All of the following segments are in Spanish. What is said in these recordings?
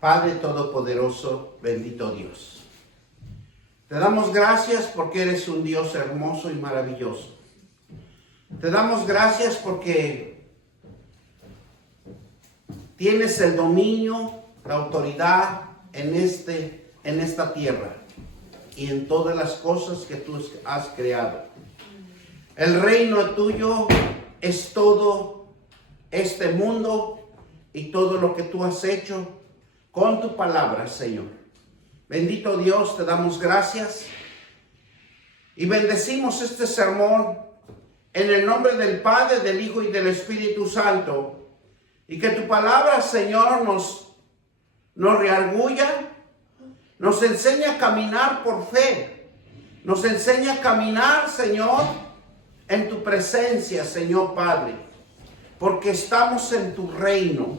Padre Todopoderoso, bendito Dios. Te damos gracias porque eres un Dios hermoso y maravilloso. Te damos gracias porque tienes el dominio, la autoridad en esta tierra y en todas las cosas que tú has creado. El reino tuyo es todo este mundo y todo lo que tú has hecho con tu palabra, Señor. Bendito Dios, te damos gracias y bendecimos este sermón en el nombre del Padre, del Hijo y del Espíritu Santo. Y que tu palabra, Señor, nos reargulla, nos enseña a caminar por fe. Nos enseña a caminar, Señor, en tu presencia, Señor Padre. Porque estamos en tu reino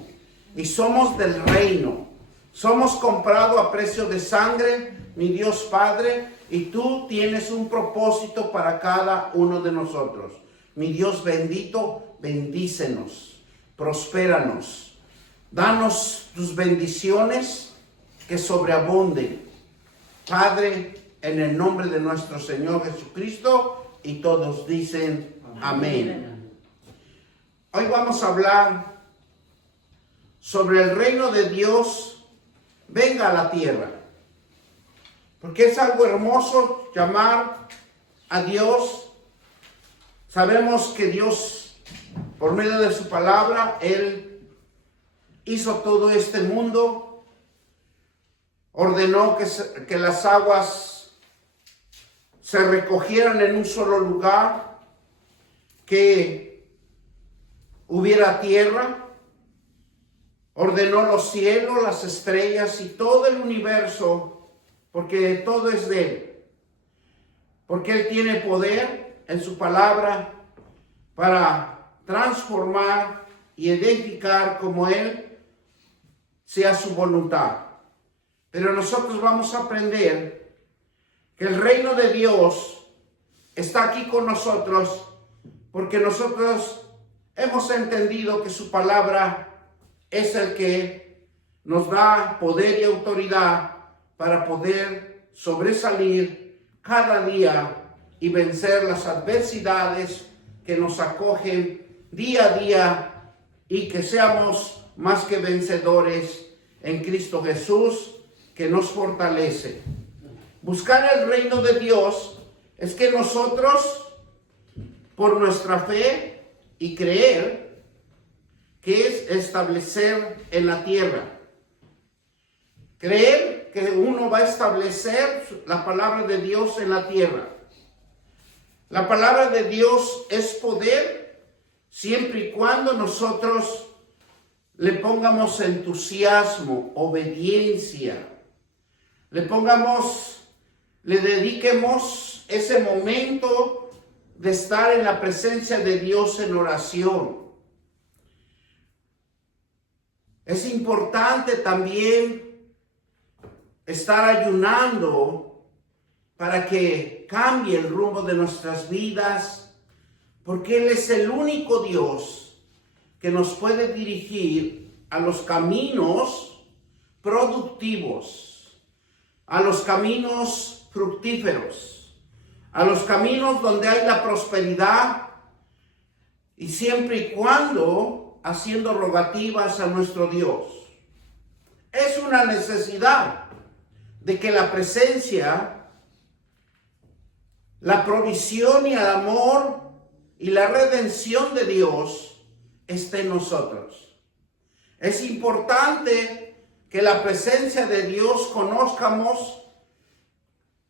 y somos del reino. Somos comprados a precio de sangre, mi Dios Padre, y tú tienes un propósito para cada uno de nosotros. Mi Dios bendito, bendícenos, prospéranos, danos tus bendiciones que sobreabunden. Padre, en el nombre de nuestro Señor Jesucristo, y todos dicen amén. Hoy vamos a hablar sobre el reino de Dios. Venga a la tierra, porque es algo hermoso llamar a Dios. Sabemos que Dios, por medio de su palabra, Él hizo todo este mundo, ordenó que las aguas se recogieran en un solo lugar, que hubiera tierra. Ordenó los cielos, las estrellas y todo el universo, porque todo es de Él. Porque Él tiene poder en su palabra para transformar y edificar como Él sea su voluntad. Pero nosotros vamos a aprender que el reino de Dios está aquí con nosotros, porque nosotros hemos entendido que su palabra es el que nos da poder y autoridad para poder sobresalir cada día y vencer las adversidades que nos acogen día a día, y que seamos más que vencedores en Cristo Jesús, que nos fortalece. Buscar el reino de Dios es que nosotros, por nuestra fe y creer, que es establecer en la tierra. Creer que uno va a establecer la palabra de Dios en la tierra. La palabra de Dios es poder siempre y cuando nosotros le pongamos entusiasmo, obediencia, le dediquemos ese momento de estar en la presencia de Dios en oración. Es importante también estar ayunando para que cambie el rumbo de nuestras vidas, porque Él es el único Dios que nos puede dirigir a los caminos productivos, a los caminos fructíferos, a los caminos donde hay la prosperidad, y siempre y cuando haciendo rogativas a nuestro Dios. Es una necesidad de que la presencia, la provisión y el amor y la redención de Dios esté en nosotros. Es importante que la presencia de Dios conozcamos,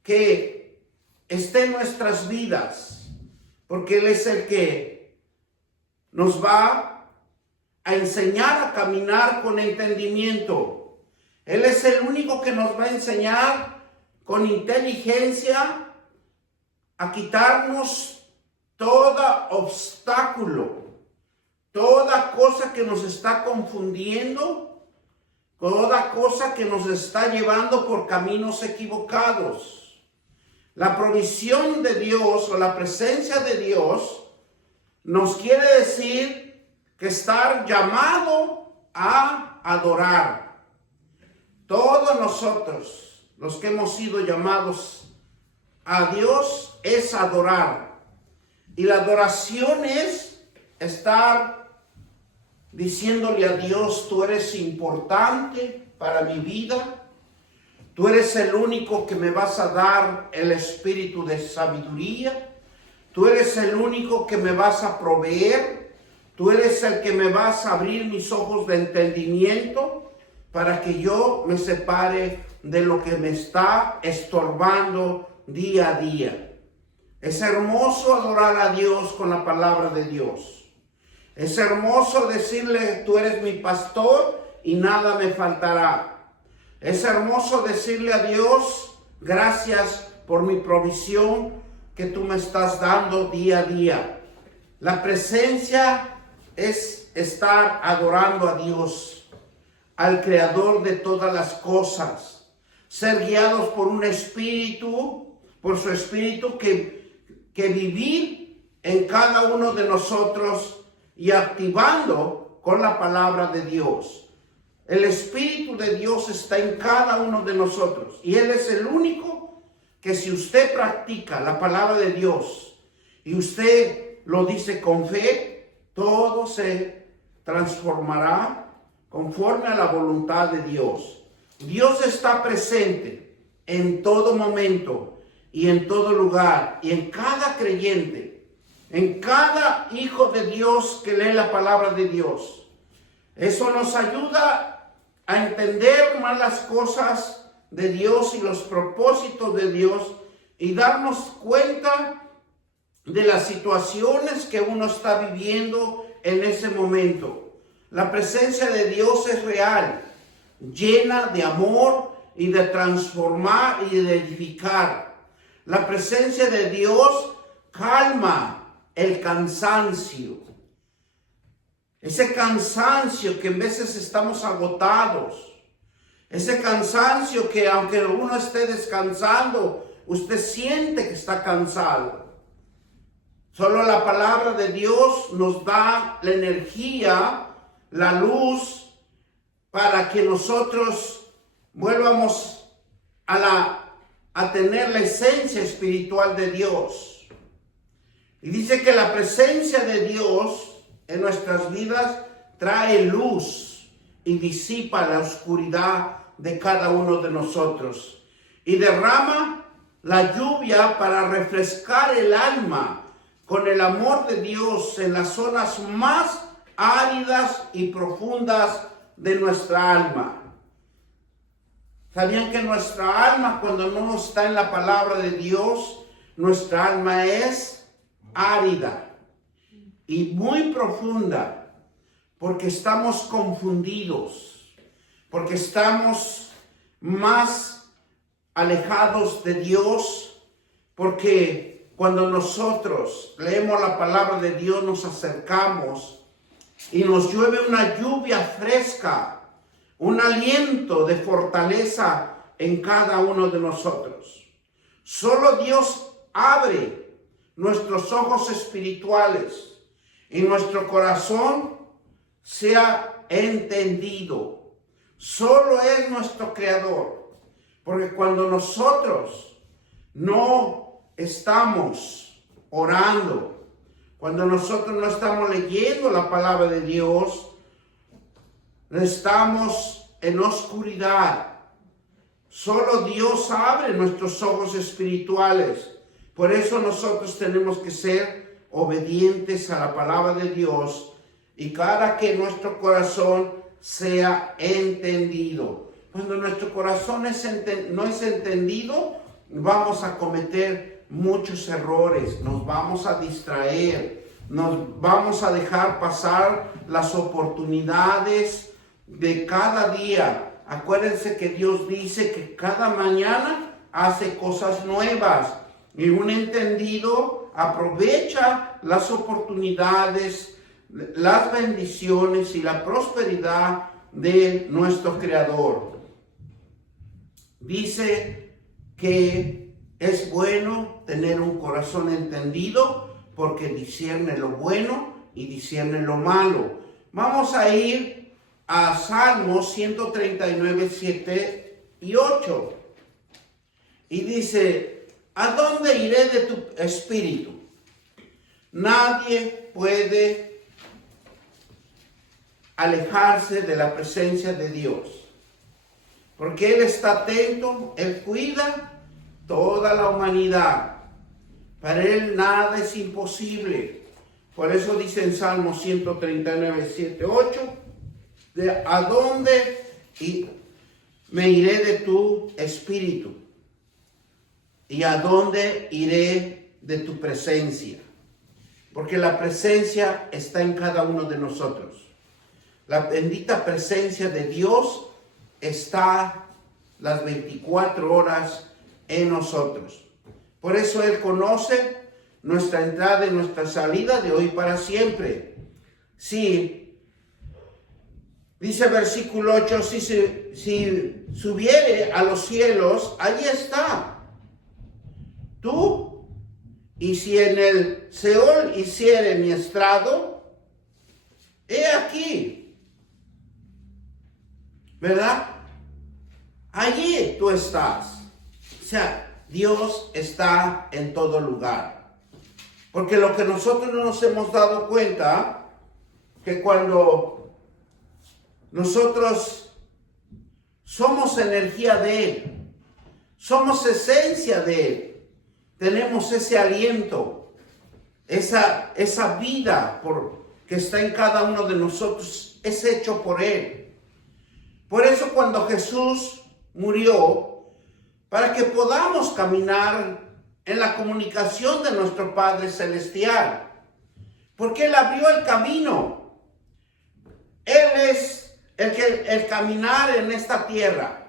que esté en nuestras vidas, porque Él es el que nos va a enseñar a caminar con entendimiento. Él es el único que nos va a enseñar con inteligencia a quitarnos todo obstáculo, toda cosa que nos está confundiendo, toda cosa que nos está llevando por caminos equivocados. La provisión de Dios o la presencia de Dios nos quiere decir que estar llamado a adorar. Todos nosotros, los que hemos sido llamados a Dios, es adorar. Y la adoración es estar diciéndole a Dios: tú eres importante para mi vida. Tú eres el único que me vas a dar el espíritu de sabiduría. Tú eres el único que me vas a proveer. Tú eres el que me vas a abrir mis ojos de entendimiento para que yo me separe de lo que me está estorbando día a día. Es hermoso adorar a Dios con la palabra de Dios. Es hermoso decirle: tú eres mi pastor y nada me faltará. Es hermoso decirle a Dios: gracias por mi provisión que tú me estás dando día a día. La presencia es estar adorando a Dios, al Creador de todas las cosas. Ser guiados por un espíritu, por su espíritu, que vivir en cada uno de nosotros y activando con la palabra de Dios. El Espíritu de Dios está en cada uno de nosotros. Y Él es el único que, si usted practica la palabra de Dios y usted lo dice con fe, todo se transformará conforme a la voluntad de Dios. Dios está presente en todo momento y en todo lugar, y en cada creyente, en cada hijo de Dios que lee la palabra de Dios. Eso nos ayuda a entender más las cosas de Dios y los propósitos de Dios, y darnos cuenta de las situaciones que uno está viviendo en ese momento. La presencia de Dios es real, llena de amor y de transformar y de edificar. La presencia de Dios calma el cansancio. Ese cansancio que en veces estamos agotados. Ese cansancio que, aunque uno esté descansando, usted siente que está cansado. Solo la palabra de Dios nos da la energía, la luz, para que nosotros vuelvamos a tener la esencia espiritual de Dios. Y dice que la presencia de Dios en nuestras vidas trae luz y disipa la oscuridad de cada uno de nosotros. Y derrama la lluvia para refrescar el alma con el amor de Dios en las zonas más áridas y profundas de nuestra alma. ¿Sabían que nuestra alma, cuando no está en la palabra de Dios, nuestra alma es árida y muy profunda? Porque estamos confundidos, porque estamos más alejados de Dios, porque cuando nosotros leemos la palabra de Dios, nos acercamos y nos llueve una lluvia fresca, un aliento de fortaleza en cada uno de nosotros. Solo Dios abre nuestros ojos espirituales y nuestro corazón sea entendido. Solo es nuestro Creador. Porque cuando nosotros no estamos orando, cuando nosotros no estamos leyendo la palabra de Dios, estamos en oscuridad. Solo Dios abre nuestros ojos espirituales. Por eso nosotros tenemos que ser obedientes a la palabra de Dios, y para que nuestro corazón sea entendido. Cuando nuestro corazón no es entendido, vamos a cometer muchos errores, nos vamos a distraer, nos vamos a dejar pasar las oportunidades de cada día. Acuérdense que Dios dice que cada mañana hace cosas nuevas, y un entendido aprovecha las oportunidades, las bendiciones y la prosperidad de nuestro Creador. Dice que es bueno tener un corazón entendido, porque discierne lo bueno y discierne lo malo. Vamos a ir a Salmos 139:7 y 8. Y dice, ¿a dónde iré de tu espíritu? Nadie puede alejarse de la presencia de Dios, porque Él está atento, Él cuida toda la humanidad. Para Él nada es imposible. Por eso dice en Salmo 139, 7, 8, ¿a dónde me iré de tu espíritu? ¿Y a dónde iré de tu presencia? Porque la presencia está en cada uno de nosotros. La bendita presencia de Dios está las 24 horas en nosotros. Por eso Él conoce nuestra entrada y nuestra salida de hoy para siempre. Sí, dice versículo 8, si subiere a los cielos, allí está tú. Y si en el Seol hiciere mi estrado, he aquí. ¿Verdad? Allí tú estás. O sea, Dios está en todo lugar. Porque lo que nosotros no nos hemos dado cuenta, que cuando nosotros somos energía de Él, somos esencia de Él, tenemos ese aliento, esa vida que está en cada uno de nosotros, es hecho por Él. Por eso cuando Jesús murió, para que podamos caminar en la comunicación de nuestro Padre Celestial, porque Él abrió el camino. Él es el caminar en esta tierra.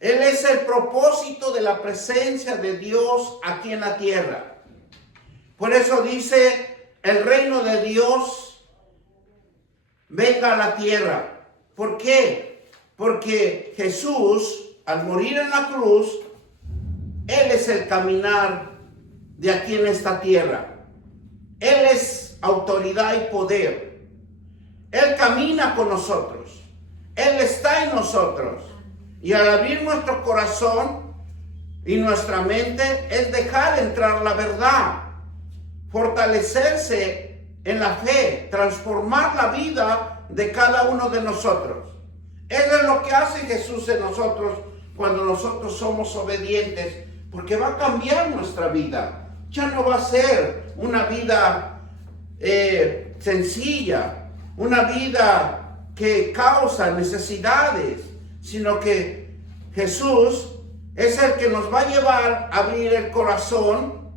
Él es el propósito de la presencia de Dios aquí en la tierra. Por eso dice, el reino de Dios venga a la tierra. ¿Por qué? Porque Jesús, al morir en la cruz, Él es el caminar de aquí en esta tierra. Él es autoridad y poder. Él camina con nosotros. Él está en nosotros. Y al abrir nuestro corazón y nuestra mente, es dejar entrar la verdad, fortalecerse en la fe, transformar la vida de cada uno de nosotros. Eso es lo que hace Jesús en nosotros cuando nosotros somos obedientes, porque va a cambiar nuestra vida. Ya no va a ser una vida sencilla, una vida que causa necesidades, sino que Jesús es el que nos va a llevar a abrir el corazón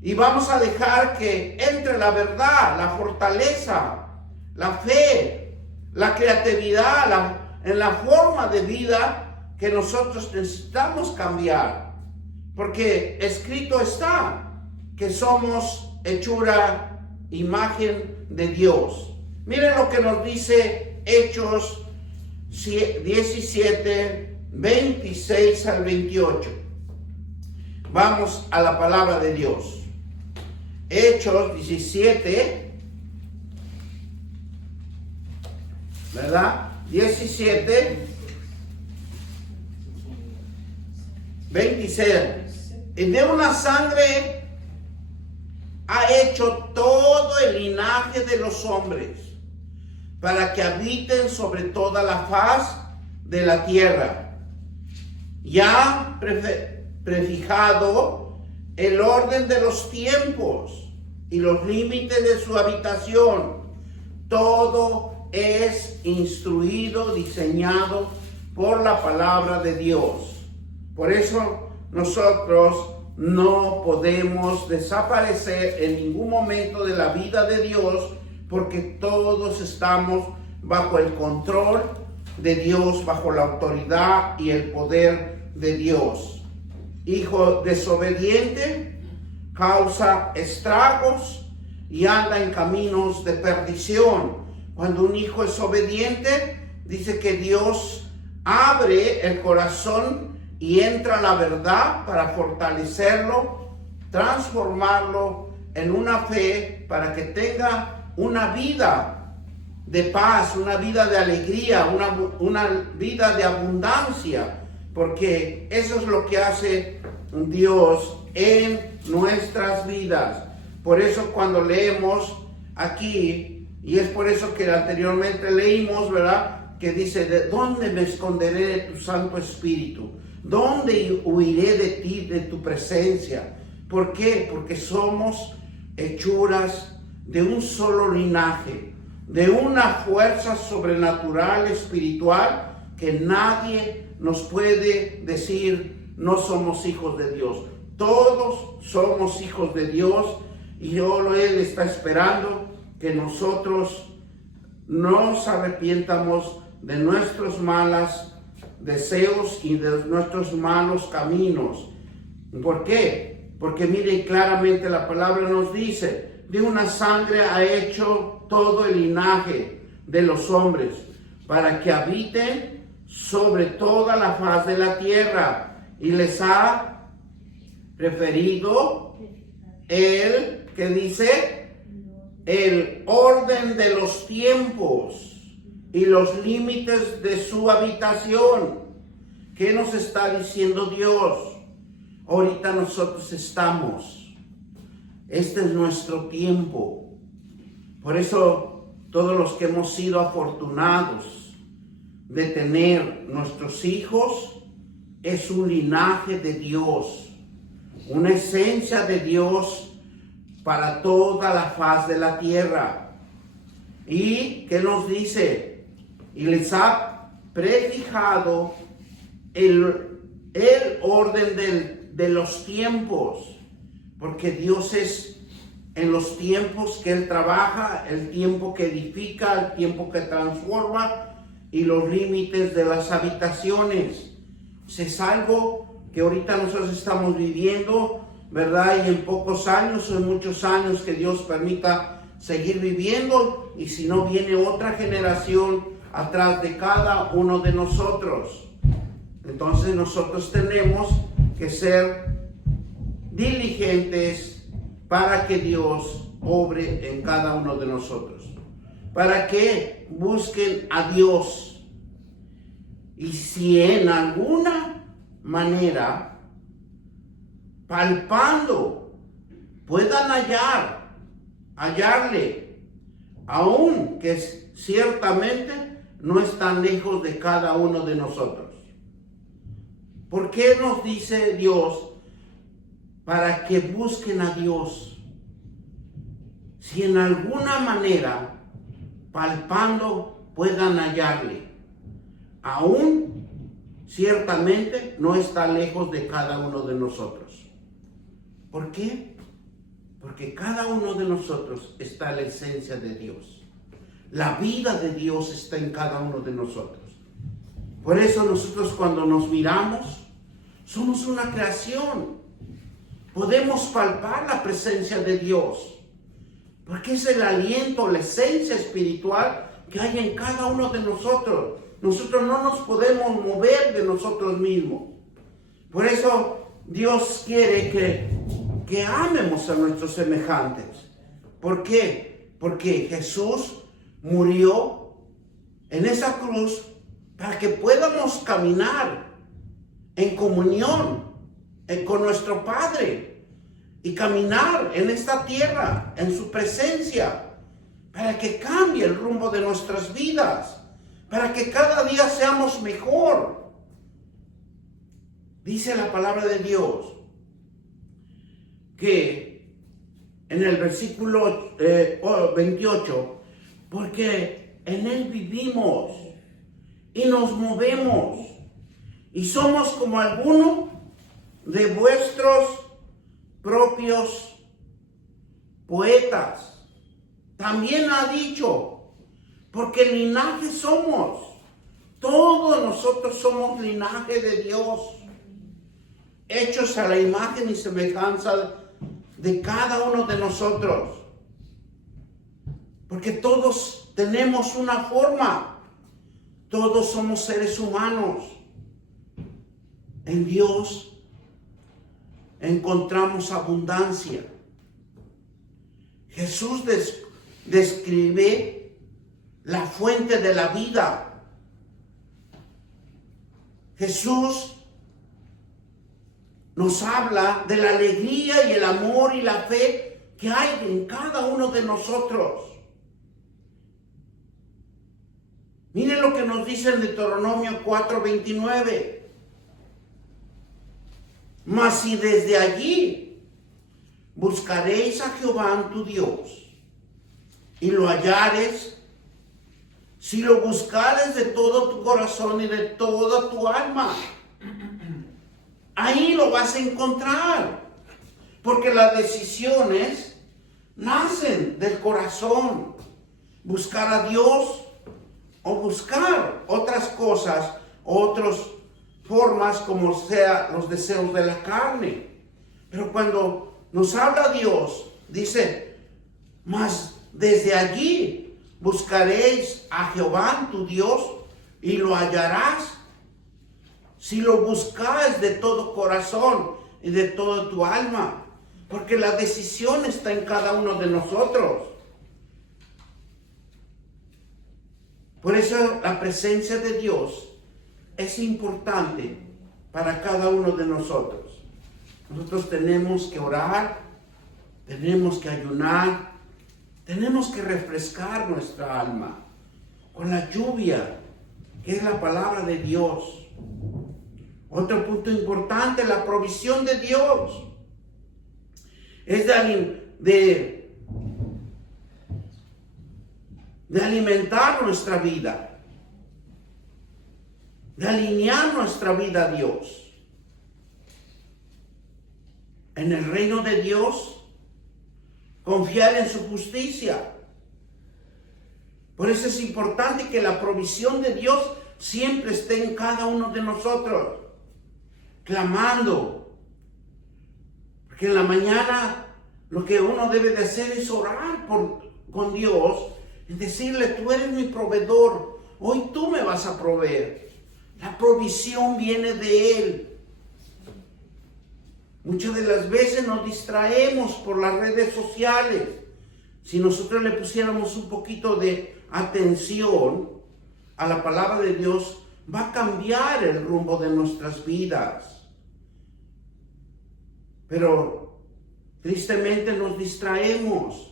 y vamos a dejar que entre la verdad, la fortaleza, la fe, la creatividad, en la forma de vida que nosotros necesitamos cambiar. Porque escrito está que somos hechura, imagen de Dios. Miren lo que nos dice Hechos 17, 26 al 28. Vamos a la palabra de Dios. Hechos 17, ¿verdad? 17, 26. Y de una sangre ha hecho todo el linaje de los hombres, para que habiten sobre toda la faz de la tierra. Ya prefijado el orden de los tiempos y los límites de su habitación, todo es instruido, diseñado por la palabra de Dios. Por eso nosotros no podemos desaparecer en ningún momento de la vida de Dios, porque todos estamos bajo el control de Dios, bajo la autoridad y el poder de Dios. Hijo desobediente causa estragos y anda en caminos de perdición. Cuando un hijo es obediente, dice que Dios abre el corazón y entra la verdad para fortalecerlo, transformarlo en una fe para que tenga una vida de paz, una vida de alegría, una vida de abundancia, porque eso es lo que hace Dios en nuestras vidas. Por eso cuando leemos aquí, y es por eso que anteriormente leímos, ¿verdad? Que dice, ¿de dónde me esconderé de tu Santo Espíritu? ¿Dónde huiré de ti, de tu presencia? ¿Por qué? Porque somos hechuras de un solo linaje, de una fuerza sobrenatural, espiritual, que nadie nos puede decir no somos hijos de Dios. Todos somos hijos de Dios, y Él está esperando que nosotros nos arrepientamos de nuestros malos deseos y de nuestros malos caminos. ¿Por qué? Porque miren, claramente la palabra nos dice, de una sangre ha hecho todo el linaje de los hombres, para que habiten sobre toda la faz de la tierra, y les ha preferido el, ¿qué dice? El orden de los tiempos y los límites de su habitación. ¿Qué nos está diciendo Dios? Ahorita nosotros estamos. Este es nuestro tiempo. Por eso todos los que hemos sido afortunados de tener nuestros hijos, es un linaje de Dios, una esencia de Dios para toda la faz de la tierra. ¿Y qué nos dice? Y les ha prefijado el orden de los tiempos, porque Dios es en los tiempos que Él trabaja, el tiempo que edifica, el tiempo que transforma, y los límites de las habitaciones. Es algo que ahorita nosotros estamos viviendo, ¿verdad? Y en pocos años o en muchos años que Dios permita seguir viviendo, y si no, viene otra generación atrás de cada uno de nosotros. Entonces nosotros tenemos que ser diligentes para que Dios obre en cada uno de nosotros, para que busquen a Dios, y si en alguna manera, palpando, puedan hallarle, aun que ciertamente no están lejos de cada uno de nosotros. ¿Por qué nos dice Dios para que busquen a Dios? Si en alguna manera, palpando, puedan hallarle, aún ciertamente no está lejos de cada uno de nosotros. ¿Por qué? Porque cada uno de nosotros está la esencia de Dios. La vida de Dios está en cada uno de nosotros. Por eso nosotros, cuando nos miramos, somos una creación. Podemos palpar la presencia de Dios, porque es el aliento, la esencia espiritual que hay en cada uno de nosotros. Nosotros no nos podemos mover de nosotros mismos. Por eso Dios quiere que amemos a nuestros semejantes. ¿Por qué? Porque Jesús murió en esa cruz para que podamos caminar en comunión con nuestro Padre y caminar en esta tierra, en su presencia, para que cambie el rumbo de nuestras vidas, para que cada día seamos mejor. Dice la palabra de Dios que en el versículo 28, porque en Él vivimos y nos movemos, y somos como alguno de vuestros propios poetas. También ha dicho, porque linaje somos. Todos nosotros somos linaje de Dios, hechos a la imagen y semejanza de cada uno de nosotros. Porque todos tenemos una forma. Todos somos seres humanos. En Dios encontramos abundancia. Jesús describe la fuente de la vida. Jesús nos habla de la alegría y el amor y la fe que hay en cada uno de nosotros. Miren lo que nos dice en Deuteronomio 4:29. Mas si desde allí buscaréis a Jehová tu Dios y lo hallares, si lo buscares de todo tu corazón y de toda tu alma, ahí lo vas a encontrar. Porque las decisiones nacen del corazón. Buscar a Dios o buscar otras cosas, otras formas como sea los deseos de la carne. Pero cuando nos habla Dios, dice, mas desde allí buscaréis a Jehová tu Dios y lo hallarás si lo buscáis de todo corazón y de toda tu alma, porque la decisión está en cada uno de nosotros. Por eso la presencia de Dios es importante para cada uno de nosotros. Nosotros tenemos que orar, tenemos que ayunar, tenemos que refrescar nuestra alma con la lluvia, que es la palabra de Dios. Otro punto importante, la provisión de Dios. Es de alimentar nuestra vida, de alinear nuestra vida a Dios. En el reino de Dios, confiar en su justicia. Por eso es importante que la provisión de Dios siempre esté en cada uno de nosotros, clamando. Porque en la mañana lo que uno debe de hacer es orar con Dios, y decirle, tú eres mi proveedor, hoy tú me vas a proveer. La provisión viene de Él. Muchas de las veces nos distraemos por las redes sociales. Si nosotros le pusiéramos un poquito de atención a la palabra de Dios, va a cambiar el rumbo de nuestras vidas. Pero tristemente nos distraemos.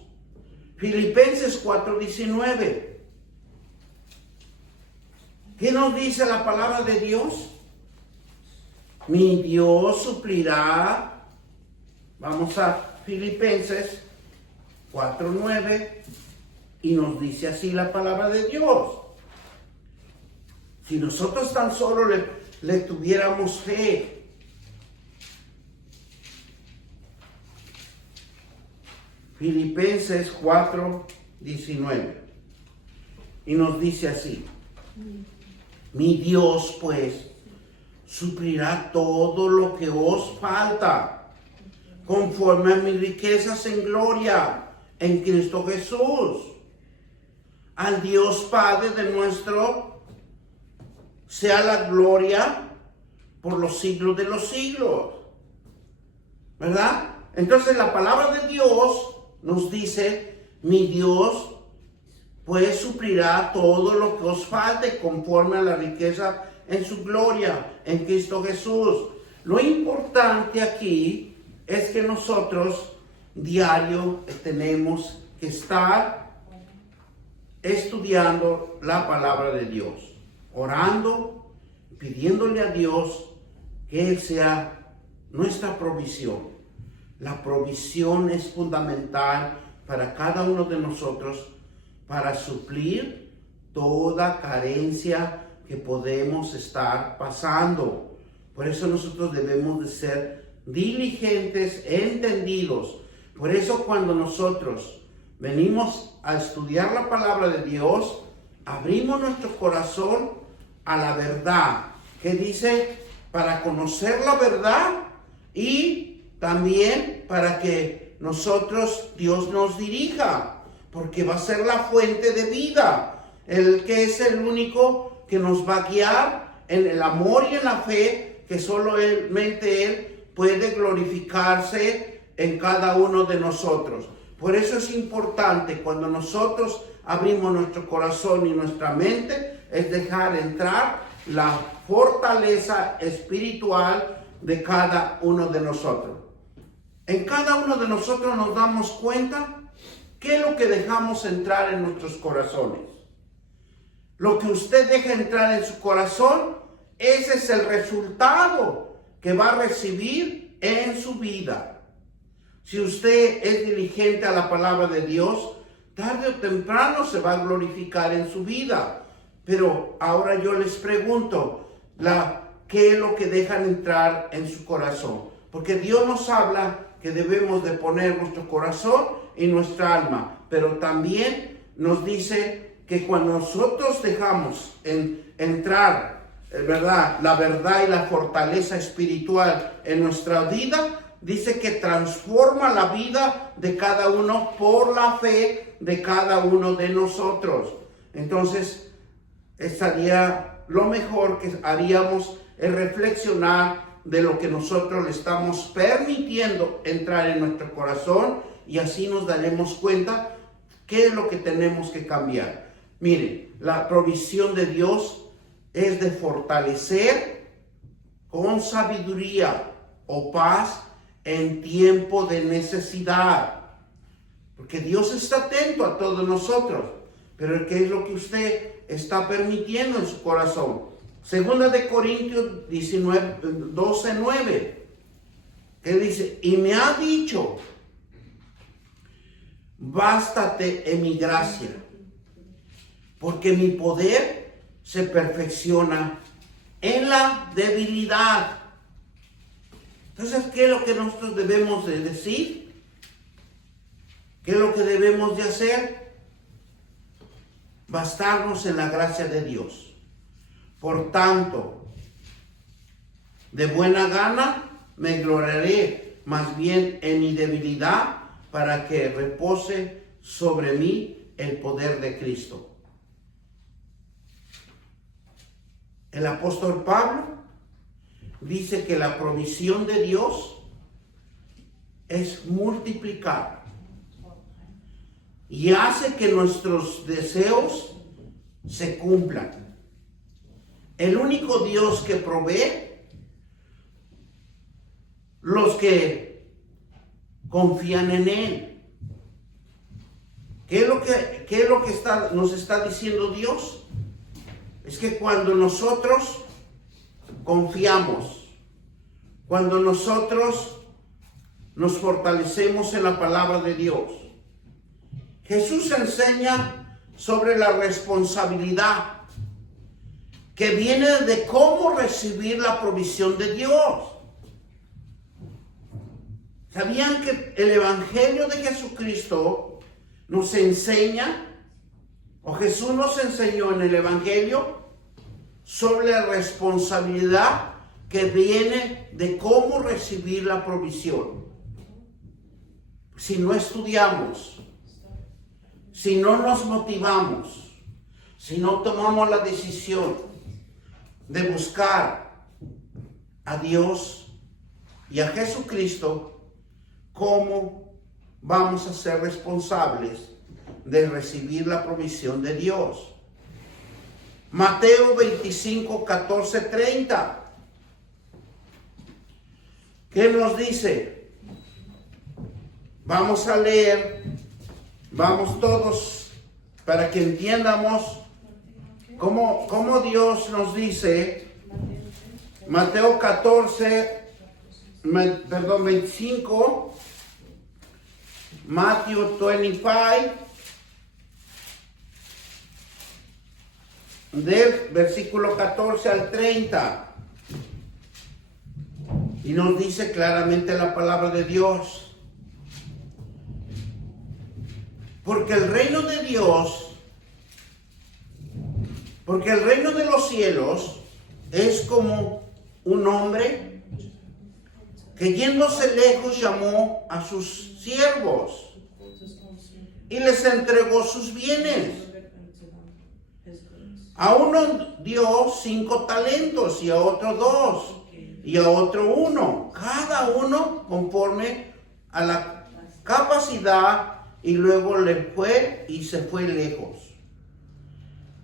Filipenses 4:19. ¿Qué nos dice la palabra de Dios? Mi Dios suplirá. Vamos a Filipenses 4:9 y nos dice así la palabra de Dios. Si nosotros tan solo le tuviéramos fe. Filipenses 4:19 y nos dice así: mi Dios pues suplirá todo lo que os falta, conforme a mis riquezas en gloria, en Cristo Jesús. Al Dios Padre de nuestro, sea la gloria por los siglos de los siglos. ¿Verdad? Entonces la palabra de Dios nos dice, mi Dios pues suplirá todo lo que os falte, conforme a la riqueza en su gloria, en Cristo Jesús. Lo importante aquí es que nosotros diario tenemos que estar estudiando la palabra de Dios, orando, pidiéndole a Dios que Él sea nuestra provisión. La provisión es fundamental para cada uno de nosotros para suplir toda carencia que podemos estar pasando. Por eso nosotros debemos de ser diligentes, entendidos. Por eso cuando nosotros venimos a estudiar la palabra de Dios, abrimos nuestro corazón a la verdad, que dice, para conocer la verdad y también para que nosotros, Dios nos dirija, porque va a ser la fuente de vida, el que es el único que nos va a guiar en el amor y en la fe, que solamente Él puede glorificarse en cada uno de nosotros. Por eso es importante cuando nosotros abrimos nuestro corazón y nuestra mente, es dejar entrar la fortaleza espiritual de cada uno de nosotros. En cada uno de nosotros nos damos cuenta qué es lo que dejamos entrar en nuestros corazones. Lo que usted deja entrar en su corazón, ese es el resultado que va a recibir en su vida. Si usted es diligente a la palabra de Dios, tarde o temprano se va a glorificar en su vida. Pero ahora yo les pregunto, ¿qué es lo que dejan entrar en su corazón? Porque Dios nos habla que debemos de poner nuestro corazón y nuestra alma, pero también nos dice que cuando nosotros dejamos entrar, ¿verdad?, la verdad y la fortaleza espiritual en nuestra vida, dice que transforma la vida de cada uno por la fe de cada uno de nosotros. Entonces, estaría lo mejor que haríamos es reflexionar de lo que nosotros le estamos permitiendo entrar en nuestro corazón, y así nos daremos cuenta qué es lo que tenemos que cambiar. Miren, la provisión de Dios es de fortalecer con sabiduría o paz en tiempo de necesidad. Porque Dios está atento a todos nosotros. Pero ¿qué es lo que usted está permitiendo en su corazón? Segunda de Corintios 12:9. Que dice, y me ha dicho, bástate en mi gracia, porque mi poder se perfecciona en la debilidad. Entonces, ¿qué es lo que nosotros debemos de decir? ¿Qué es lo que debemos de hacer? Bastarnos en la gracia de Dios. Por tanto, de buena gana me gloriaré más bien en mi debilidad, para que repose sobre mí el poder de Cristo. El apóstol Pablo dice que la provisión de Dios es multiplicar y hace que nuestros deseos se cumplan. El único Dios que provee, los que confían en Él. ¿Qué es lo que nos está diciendo Dios? Es que cuando nosotros confiamos, cuando nosotros nos fortalecemos en la palabra de Dios, Jesús enseña sobre la responsabilidad que viene de cómo recibir la provisión de Dios. ¿Sabían que el Evangelio de Jesucristo nos enseña, o Jesús nos enseñó en el Evangelio, sobre la responsabilidad que viene de cómo recibir la provisión? Si no estudiamos, si no nos motivamos, si no tomamos la decisión de buscar a Dios y a Jesucristo, ¿cómo vamos a ser responsables de recibir la provisión de Dios? Mateo 25, 14, 30. ¿Qué nos dice? Vamos a leer, vamos todos, para que entiendamos cómo Dios nos dice. Mateo 25, Matthew 25, del versículo 14 al 30. Y nos dice claramente la palabra de Dios. Porque el reino de Dios, porque el reino de los cielos es como un hombre que yéndose lejos llamó a sus siervos y les entregó sus bienes. A uno dio 5 talentos y a otro 2 y a otro 1, cada uno conforme a la capacidad y luego le fue y se fue lejos.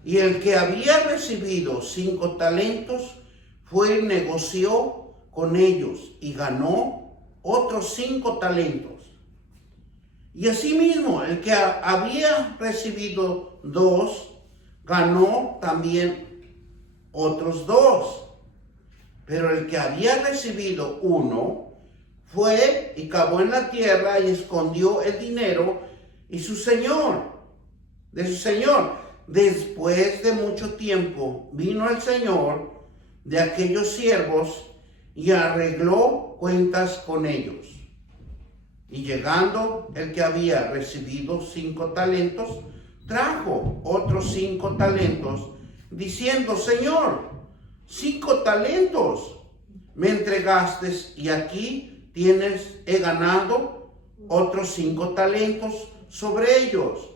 Y el que había recibido 5 talentos fue y negoció con ellos y ganó otros 5 talentos. Y asimismo, el que había recibido 2 ganó también otros 2. Pero el que había recibido 1 fue y cavó en la tierra y escondió el dinero de su señor. Después de mucho tiempo vino el señor de aquellos siervos y arregló cuentas con ellos. Y llegando el que había recibido 5 talentos, trajo otros 5 talentos, diciendo: Señor, 5 talentos me entregaste, y aquí he ganado otros 5 talentos sobre ellos.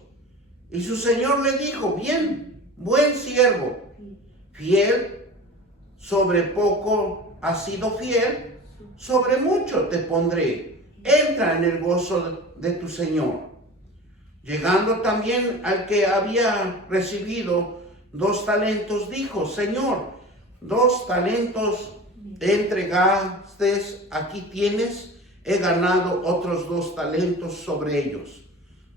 Y su señor le dijo: bien, buen siervo, fiel, sobre poco has sido fiel, sobre mucho te pondré. Entra en el gozo de tu señor. Llegando también al que había recibido 2 talentos, dijo: Señor, 2 talentos entregaste, aquí he ganado otros 2 talentos sobre ellos.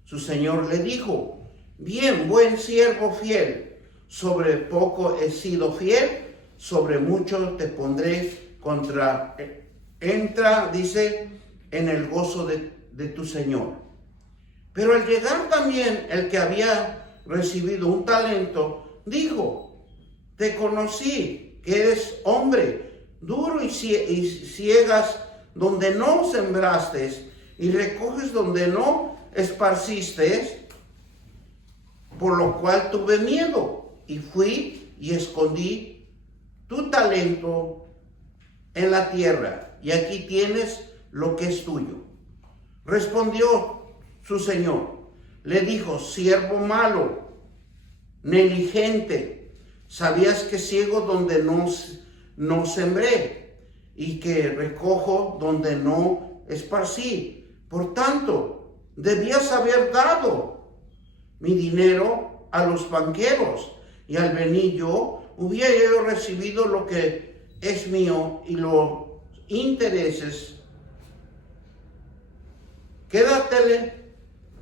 Su señor le dijo: bien, buen siervo fiel, sobre poco he sido fiel, sobre mucho te pondré. Entra, dice, en el gozo de tu señor. Pero al llegar también el que había recibido 1 talento, dijo: te conocí, que eres hombre duro y ciegas donde no sembraste, y recoges donde no esparciste, por lo cual tuve miedo, y fui y escondí tu talento en la tierra, y aquí tienes lo que es tuyo. Respondió su señor, le dijo: siervo malo, negligente, sabías que ciego donde no sembré, y que recojo donde no esparcí. Por tanto, debías haber dado mi dinero a los banqueros, y al venir yo hubiera yo recibido lo que es mío y los intereses.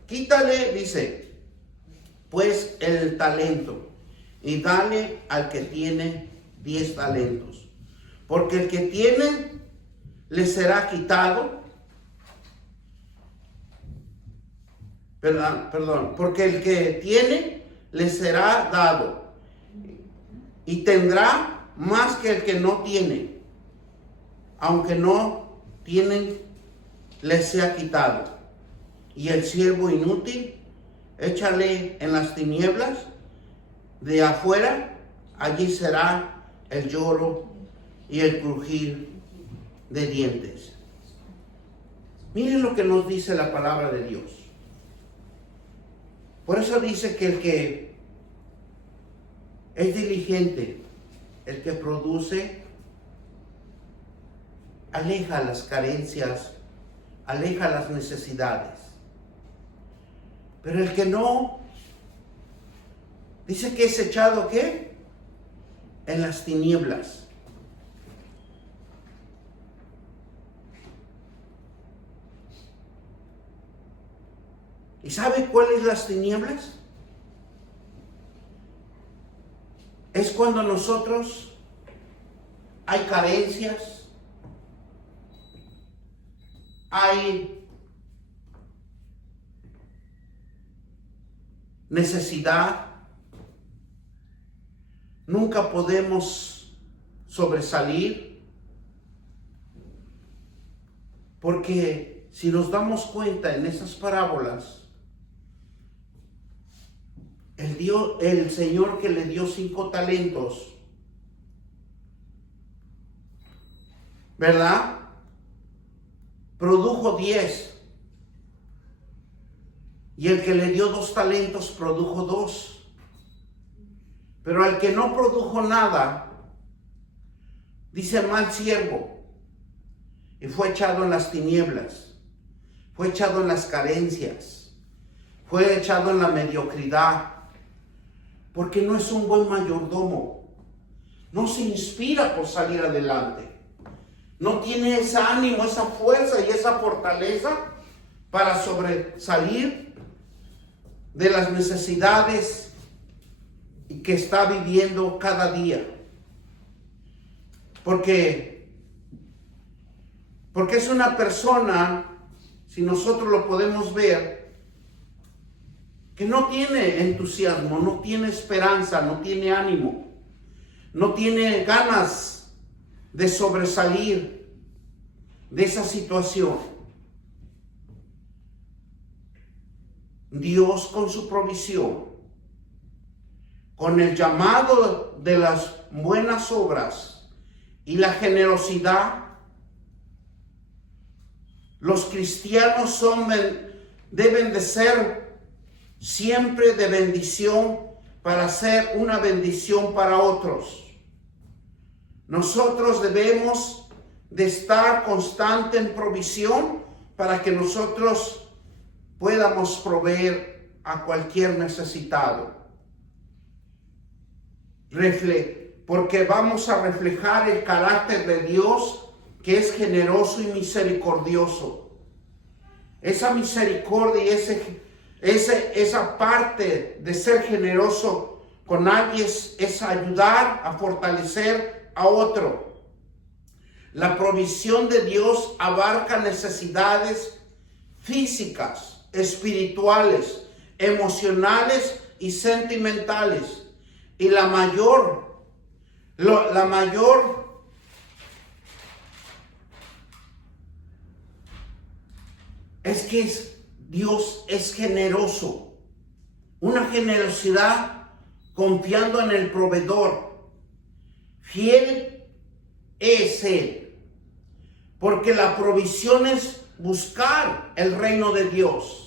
Quítale, dice, pues el talento, y dale al que tiene 10 talentos. Porque el que tiene le será quitado. Porque el que tiene le será dado, y tendrá más que el que no tiene. Aunque no tienen, le sea quitado. Y el siervo inútil, échale en las tinieblas de afuera, allí será el lloro y el crujir de dientes. Miren lo que nos dice la palabra de Dios. Por eso dice que el que es diligente, el que produce, aleja las carencias, aleja las necesidades. Pero el que no, dice que es echado, ¿qué? En las tinieblas. ¿Y sabe cuáles las tinieblas? Es cuando nosotros hay carencias, hay necesidad, nunca podemos sobresalir, porque si nos damos cuenta en esas parábolas, el Señor que le dio 5 talentos, ¿verdad? Produjo 10. Y el que le dio 2 talentos produjo 2. Pero al que no produjo nada, dice: mal siervo. Y fue echado en las tinieblas, fue echado en las carencias, fue echado en la mediocridad, porque no es un buen mayordomo, no se inspira por salir adelante, no tiene ese ánimo, esa fuerza y esa fortaleza para sobresalir de las necesidades que está viviendo cada día. Porque es una persona, si nosotros lo podemos ver, que no tiene entusiasmo, no tiene esperanza, no tiene ánimo, no tiene ganas de sobresalir de esa situación. Dios, con su provisión, con el llamado de las buenas obras y la generosidad, los cristianos deben de ser siempre de bendición para ser una bendición para otros. Nosotros debemos de estar constante en provisión para que nosotros podamos proveer a cualquier necesitado. Porque vamos a reflejar el carácter de Dios, que es generoso y misericordioso. Esa misericordia y esa parte de ser generoso con alguien es ayudar a fortalecer a otro. La provisión de Dios abarca necesidades físicas, espirituales, emocionales y sentimentales. Y la mayor es que Dios es generoso. Una generosidad confiando en el proveedor. Fiel es Él. Porque la provisión es buscar el reino de Dios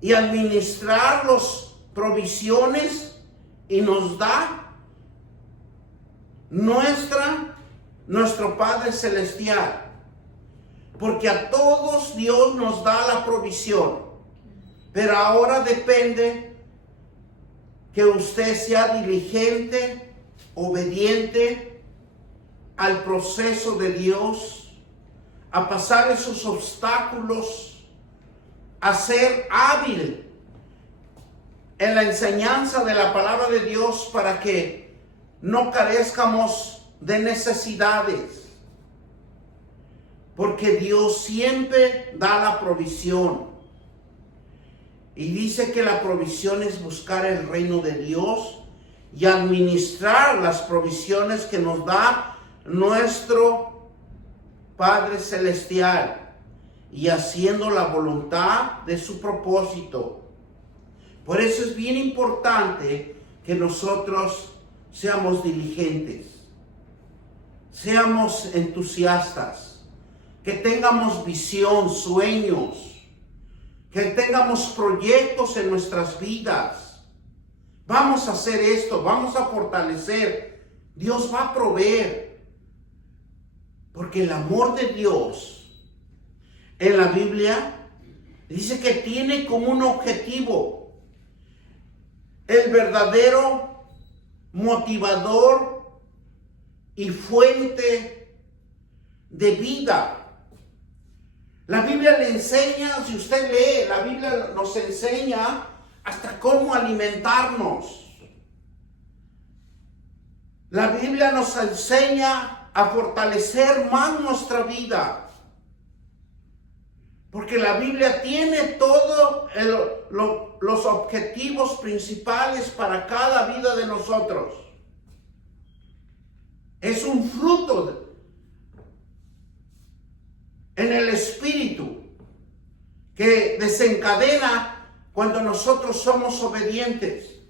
y administrar las provisiones, y nos da nuestro Padre Celestial. Porque a todos Dios nos da la provisión, pero ahora depende que usted sea diligente, obediente al proceso de Dios, a pasar esos obstáculos, a ser hábil en la enseñanza de la palabra de Dios para que no carezcamos de necesidades. Porque Dios siempre da la provisión. Y dice que la provisión es buscar el reino de Dios y administrar las provisiones que nos da nuestro Padre Celestial, y haciendo la voluntad de su propósito. Por eso es bien importante que nosotros seamos diligentes, seamos entusiastas, que tengamos visión, sueños, que tengamos proyectos en nuestras vidas. Vamos a hacer esto, vamos a fortalecer. Dios va a proveer. Porque el amor de Dios en la Biblia dice que tiene como un objetivo el verdadero motivador y fuente de vida. La Biblia le enseña, si usted lee, la Biblia nos enseña hasta cómo alimentarnos. La Biblia nos enseña a fortalecer más nuestra vida. Porque la Biblia tiene todos los objetivos principales para cada vida de nosotros. Es un fruto en el Espíritu que desencadena cuando nosotros somos obedientes.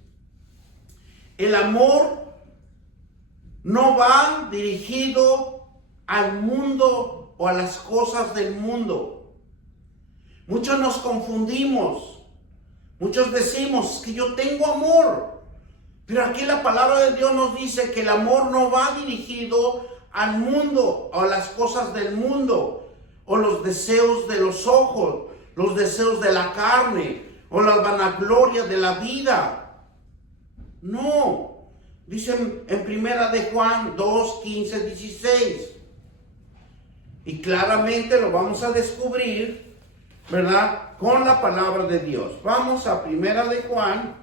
El amor no va dirigido al mundo o a las cosas del mundo. Muchos nos confundimos. Muchos decimos que yo tengo amor. Pero aquí la palabra de Dios nos dice que el amor no va dirigido al mundo o a las cosas del mundo o los deseos de los ojos, los deseos de la carne o la vanagloria de la vida. No. Dice en primera de Juan 2, 15, 16. Y claramente lo vamos a descubrir, ¿verdad? Con la palabra de Dios. Vamos a primera de Juan,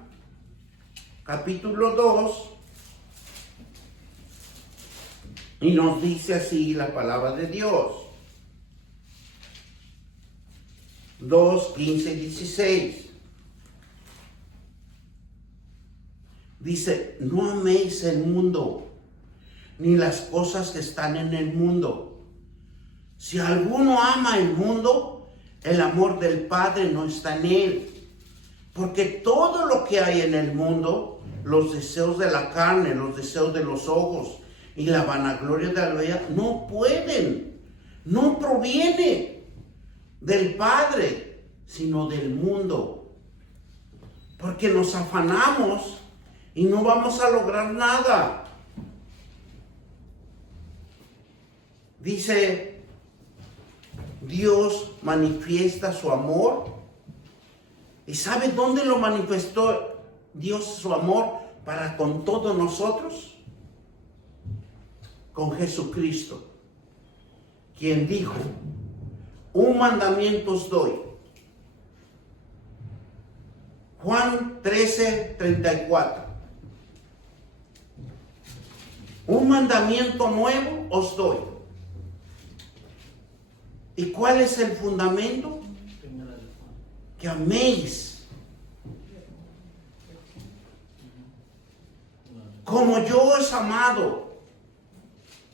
capítulo 2. Y nos dice así la palabra de Dios. 2, 15 y 16. Dice, no améis el mundo, ni las cosas que están en el mundo. Si alguno ama el mundo, el amor del Padre no está en él. Porque todo lo que hay en el mundo, los deseos de la carne, los deseos de los ojos y la vanagloria de la vida, no pueden, no proviene del Padre, sino del mundo. Porque nos afanamos y no vamos a lograr nada. Dice, Dios manifiesta su amor. ¿Y sabe dónde lo manifestó Dios su amor para con todos nosotros? Con Jesucristo, quien dijo, un mandamiento os doy. Juan 13, 34. Un mandamiento nuevo os doy. ¿Y cuál es el fundamento? Que améis como yo os he amado,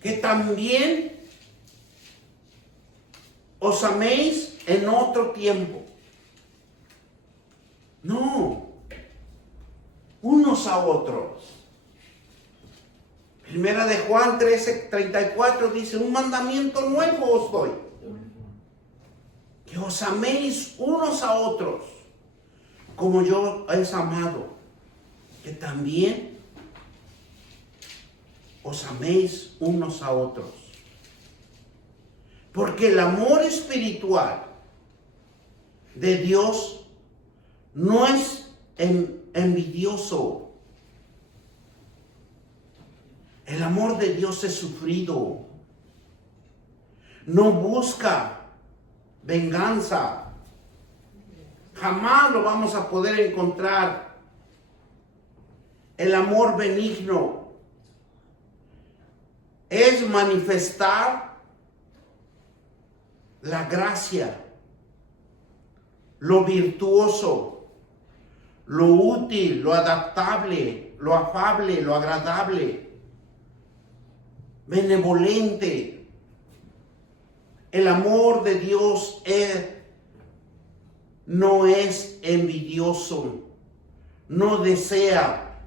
que también os améis en otro tiempo. No, unos a otros. Primera de Juan 13, 34 dice, un mandamiento nuevo os doy. Que os améis unos a otros, como yo os he amado. Que también os améis unos a otros. Porque el amor espiritual de Dios no es envidioso. El amor de Dios es sufrido. No busca venganza. Jamás lo vamos a poder encontrar. El amor benigno es manifestar la gracia, lo virtuoso, lo útil, lo adaptable, lo afable, lo agradable, benevolente. El amor de Dios no es envidioso, no desea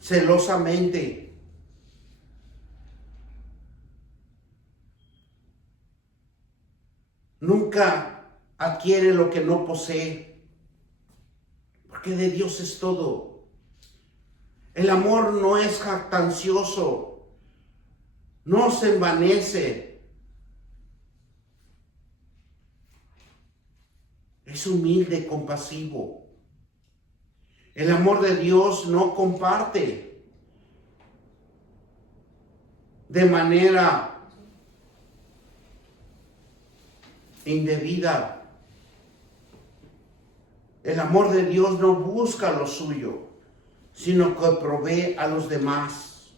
celosamente. Nunca adquiere lo que no posee, porque de Dios es todo. El amor no es jactancioso, no se envanece, es humilde, compasivo. El amor de Dios no comparte de manera indebida. El amor de Dios no busca lo suyo, sino que provee a los demás.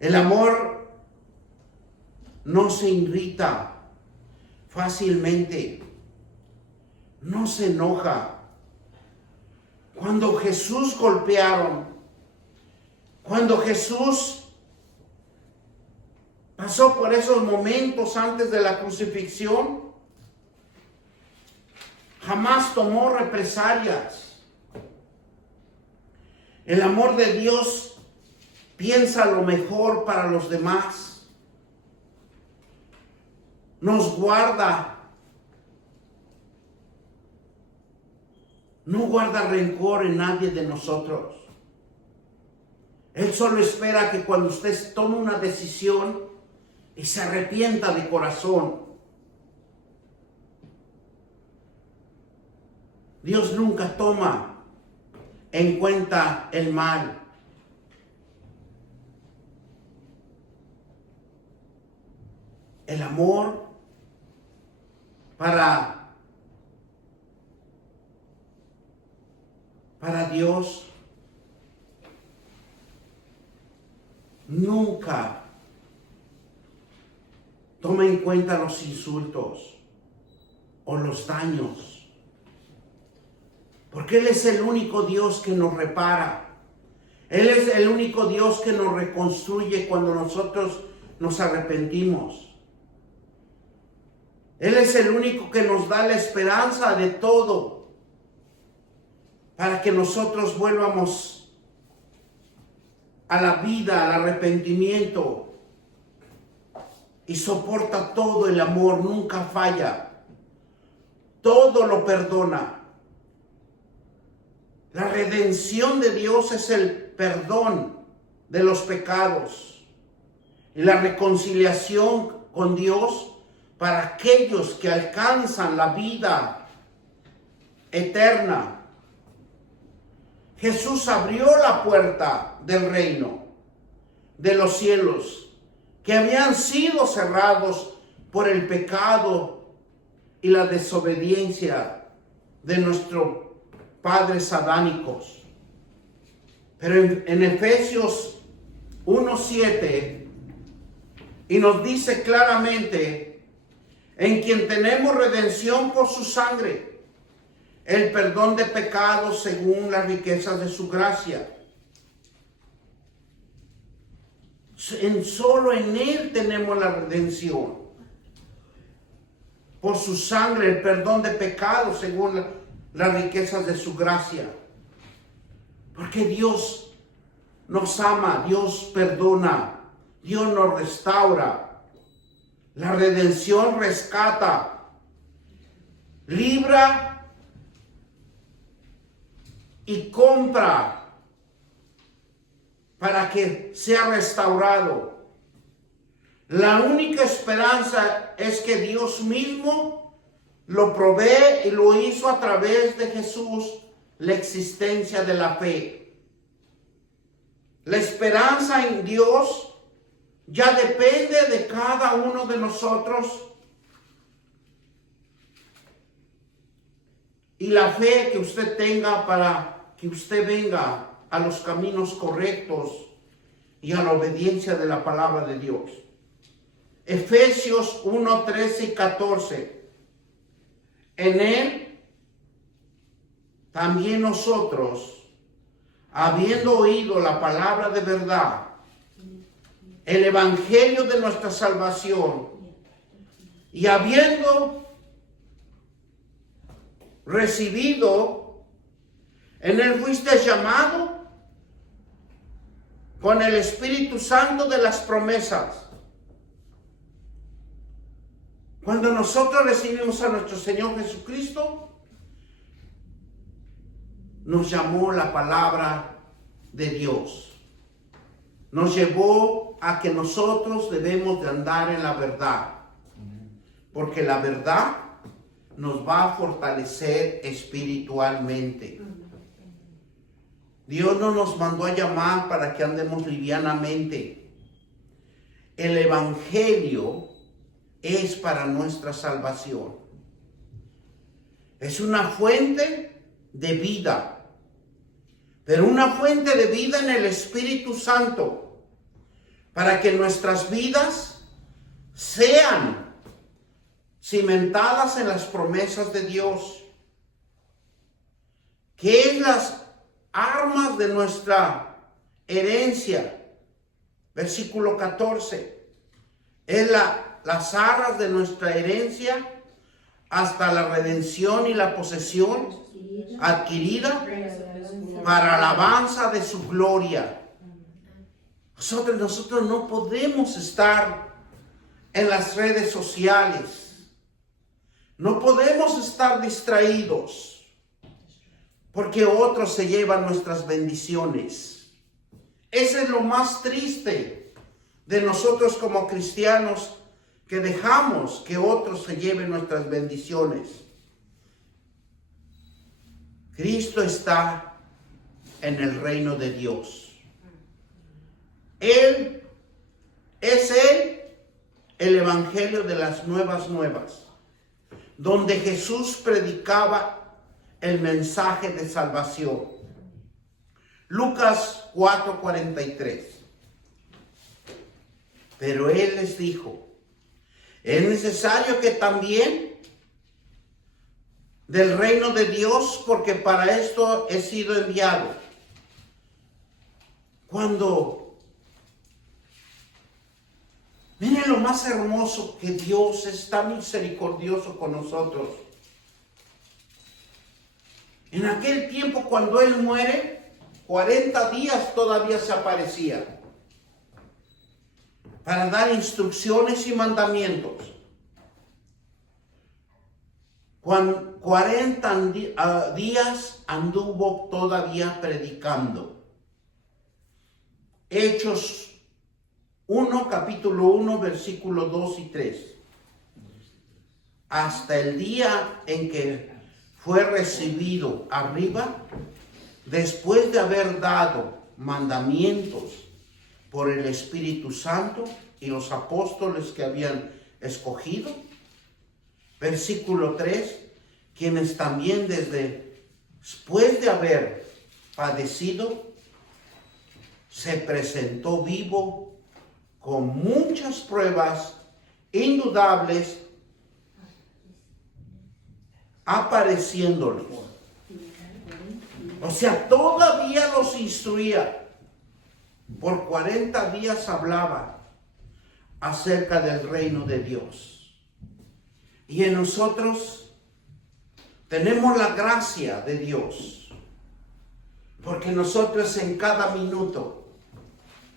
El amor no se irrita fácilmente, no se enoja. Cuando Jesús golpearon, cuando Jesús pasó por esos momentos antes de la crucifixión, jamás tomó represalias. El amor de Dios piensa lo mejor para los demás. Nos guarda. No guarda rencor en nadie de nosotros. Él solo espera que cuando usted tome una decisión, y se arrepienta de corazón. Dios nunca toma en cuenta el mal. El amor para Dios nunca toma en cuenta los insultos o los daños, porque Él es el único Dios que nos repara. Él es el único Dios que nos reconstruye cuando nosotros nos arrepentimos. Él es el único que nos da la esperanza de todo para que nosotros vuelvamos a la vida, al arrepentimiento, y soporta todo. El amor nunca falla, todo lo perdona. La redención de Dios es el perdón de los pecados y la reconciliación con Dios para aquellos que alcanzan la vida eterna. Jesús abrió la puerta del reino de los cielos, que habían sido cerrados por el pecado y la desobediencia de nuestros padres adánicos. Pero en Efesios 1:7, y nos dice claramente: en quien tenemos redención por su sangre, el perdón de pecados según las riquezas de su gracia. Solo en Él tenemos la redención. Por su sangre, el perdón de pecados según las riquezas de su gracia. Porque Dios nos ama, Dios perdona, Dios nos restaura. La redención rescata, libra y compra para que sea restaurado. La única esperanza es que Dios mismo lo provee y lo hizo a través de Jesús, la existencia de la fe. La esperanza en Dios ya depende de cada uno de nosotros, y la fe que usted tenga para que usted venga a los caminos correctos y a la obediencia de la palabra de Dios. Efesios 1:13 y 14. En Él también nosotros, habiendo oído la palabra de verdad, el evangelio de nuestra salvación, y habiendo recibido, en Él fuiste llamado con el Espíritu Santo de las promesas. Cuando nosotros recibimos a nuestro Señor Jesucristo, nos llamó la palabra de Dios. Nos llevó a que nosotros debemos de andar en la verdad, porque la verdad nos va a fortalecer espiritualmente. Dios no nos mandó a llamar para que andemos livianamente. El evangelio es para nuestra salvación. Es una fuente de vida, pero una fuente de vida en el Espíritu Santo, para que nuestras vidas sean cimentadas en las promesas de Dios, que es las armas de nuestra herencia. Versículo 14. Es las arras de nuestra herencia hasta la redención y la posesión adquirida para alabanza de su gloria. Nosotros no podemos estar en las redes sociales. No podemos estar distraídos, porque otros se llevan nuestras bendiciones. Ese es lo más triste de nosotros como cristianos que dejamos que otros se lleven nuestras bendiciones. Cristo está en el reino de Dios. Él es el evangelio de las nuevas, donde Jesús predicaba el mensaje de salvación. Lucas 4:43. Pero Él les dijo: es necesario que también del reino de Dios, porque para esto he sido enviado. Miren lo más hermoso, que Dios es tan misericordioso con nosotros. En aquel tiempo, cuando Él muere, 40 días todavía se aparecía para dar instrucciones y mandamientos. 40 días anduvo todavía predicando. Hechos 1, capítulo 1, versículo 2 y 3. Hasta el día en que fue recibido arriba, después de haber dado mandamientos por el Espíritu Santo y los apóstoles que habían escogido. Versículo 3, quienes también después de haber padecido, se presentó vivo con muchas pruebas indudables, apareciéndoles. O sea, todavía los instruía. Por 40 días hablaba acerca del reino de Dios. Y en nosotros tenemos la gracia de Dios, porque nosotros en cada minuto,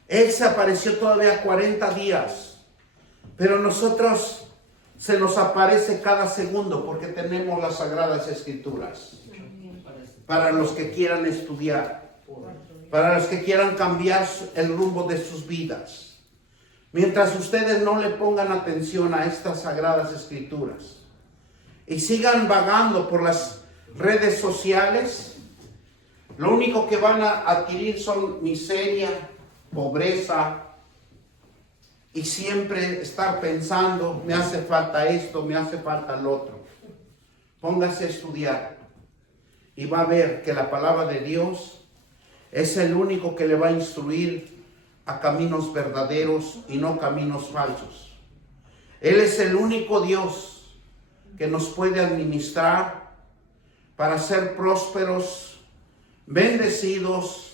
Él se apareció todavía 40 días, pero nosotros se nos aparece cada segundo, porque tenemos las Sagradas Escrituras. Para los que quieran estudiar, para los que quieran cambiar el rumbo de sus vidas. Mientras ustedes no le pongan atención a estas Sagradas Escrituras y sigan vagando por las redes sociales, lo único que van a adquirir son miseria, pobreza, y siempre estar pensando: me hace falta esto, me hace falta lo otro. Póngase a estudiar y va a ver que la palabra de Dios es el único que le va a instruir a caminos verdaderos y no caminos falsos. Él es el único Dios que nos puede administrar para ser prósperos, bendecidos,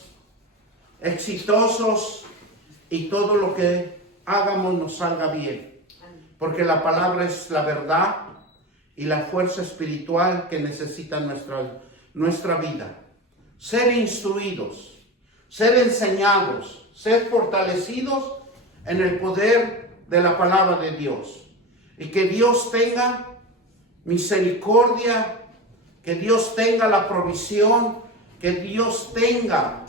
exitosos, y todo lo que hagamos nos salga bien. Porque la palabra es la verdad y la fuerza espiritual que necesita nuestra vida. Ser instruidos, ser enseñados, ser fortalecidos en el poder de la palabra de Dios. Y que Dios tenga misericordia, que Dios tenga la provisión, que Dios tenga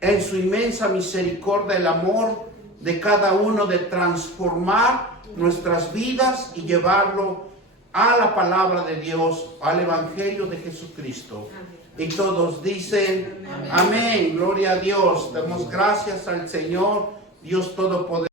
en su inmensa misericordia el amor de cada uno, de transformar nuestras vidas y llevarlo a la palabra de Dios, al Evangelio de Jesucristo. Y todos dicen amén. Gloria a Dios. Damos gracias al Señor, Dios Todopoderoso.